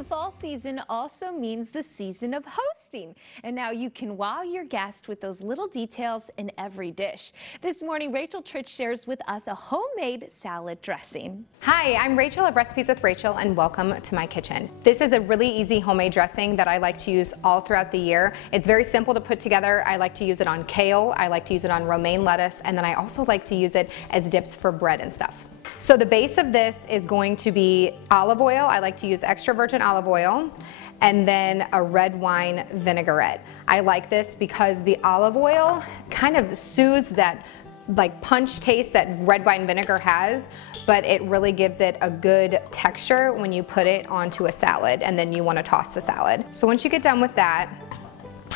the fall season also means the season of hosting. And now you can wow your guest with those little details in every dish. This morning, Rachel Tritch shares with us a homemade salad dressing. Hi, I'm Rachel of Recipes with Rachel, and welcome to my kitchen. This is a really easy homemade dressing that I like to use all throughout the year. It's very simple to put together. I like to use it on kale, I like to use it on romaine lettuce, and then I also like to use it as dips for bread and stuff. So the base of this is going to be olive oil. I like to use extra virgin olive oil, and then a red wine vinaigrette. I like this because the olive oil kind of soothes that like punch taste that red wine vinegar has, but it really gives it a good texture when you put it onto a salad and then you want to toss the salad. So once you get done with that,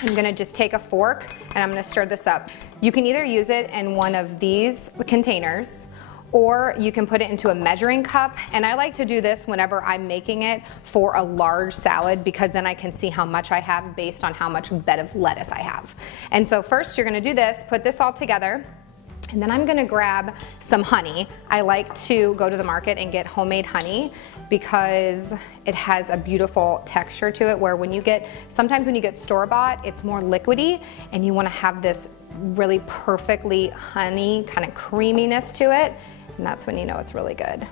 I'm gonna just take a fork and I'm gonna stir this up. You can either use it in one of these containers, or you can put it into a measuring cup, and I like to do this whenever I'm making it for a large salad because then I can see how much I have based on how much bed of lettuce I have. And so first you're gonna do this, put this all together, and then I'm gonna grab some honey. I like to go to the market and get homemade honey because it has a beautiful texture to it, where sometimes when you get store-bought, it's more liquidy, and you wanna have this really perfectly honey kind of creaminess to it. And that's when you know it's really good.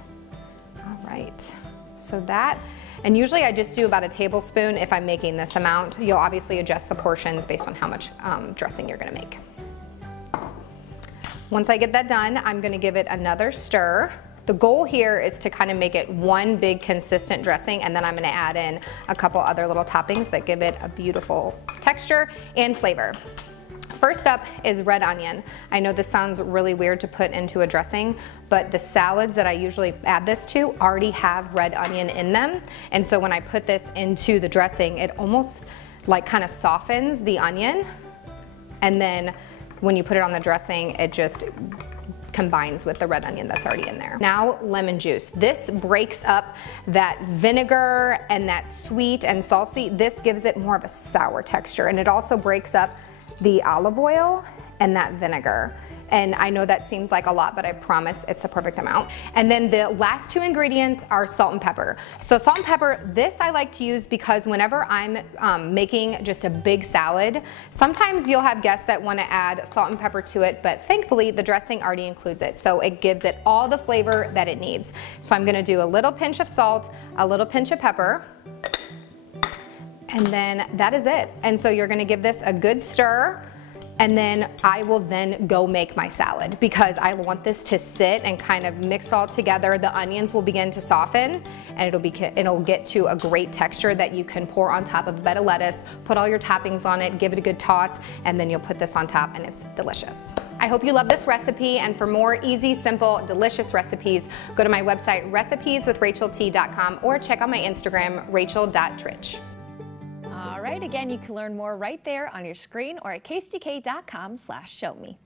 All right, so that, and usually I just do about a tablespoon if I'm making this amount. You'll obviously adjust the portions based on how much dressing you're gonna make. Once I get that done, I'm gonna give it another stir. The goal here is to kind of make it one big consistent dressing, and then I'm gonna add in a couple other little toppings that give it a beautiful texture and flavor. First up is red onion. I know this sounds really weird to put into a dressing, but the salads that I usually add this to already have red onion in them. And so when I put this into the dressing, it almost like kind of softens the onion. And then when you put it on the dressing, it just combines with the red onion that's already in there. Now, lemon juice. This breaks up that vinegar and that sweet and salty. This gives it more of a sour texture, and it also breaks up the olive oil and that vinegar. And I know that seems like a lot, but I promise it's the perfect amount. And then the last two ingredients are salt and pepper. So salt and pepper, this I like to use because whenever I'm making just a big salad, sometimes you'll have guests that want to add salt and pepper to it, but thankfully the dressing already includes it. So it gives it all the flavor that it needs. So I'm gonna do a little pinch of salt, a little pinch of pepper, and then that is it. And so you're gonna give this a good stir, and then I will then go make my salad because I want this to sit and kind of mix all together. The onions will begin to soften, and it'll get to a great texture that you can pour on top of a bed of lettuce, put all your toppings on it, give it a good toss, and then you'll put this on top, and it's delicious. I hope you love this recipe, and for more easy, simple, delicious recipes, go to my website, recipeswithrachelT.com, or check out my Instagram, rachel.tritch. All right, again, you can learn more right there on your screen or at ksdk.com/showme.